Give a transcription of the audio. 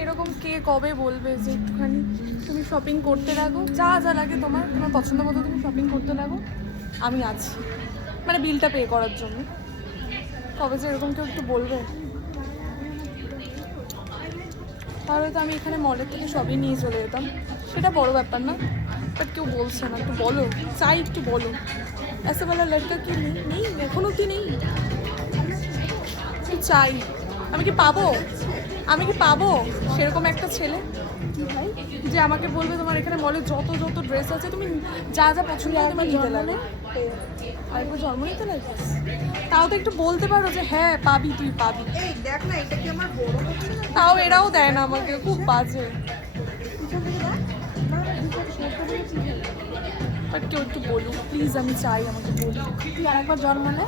এরকম কে কবে বলবে যে একটুখানি তুমি শপিং করতে লাগো, যা যা লাগে তোমার তোমার পছন্দ মতো তুমি শপিং করতে লাগো, আমি আছি, মানে বিলটা পে করার জন্য। কবে যে এরকম কেউ একটু বলবে? তাহলে তো আমি এখানে মলের থেকে সবই নিয়ে চলে যেতাম, সেটা বড় ব্যাপার না। বাট কেউ বলছে না, একটু বলো, চাই একটু বলো। ऐसे वाला लड़का কি নেই এখনো কি নেই? চাই, আমি কি পাবো? আমি কি পাবো সেরকম একটা ছেলে যে আমাকে বলবে তোমার এখানে মলে যত যত ড্রেস আছে তুমি যা যা পছন্দ হয় তোমার নিতে লাগে? আর একবার জন্ম নিতে লাগে, তাও তো একটু বলতে পারো যে হ্যাঁ পাবি, তুই পাবি। তাও এরাও দেয় না আমাকে, খুব বাজে। বাট কেউ একটু বলুক প্লিজ, আমি চাই, আমাকে বলুক। তুই আরেকবার জন্মালে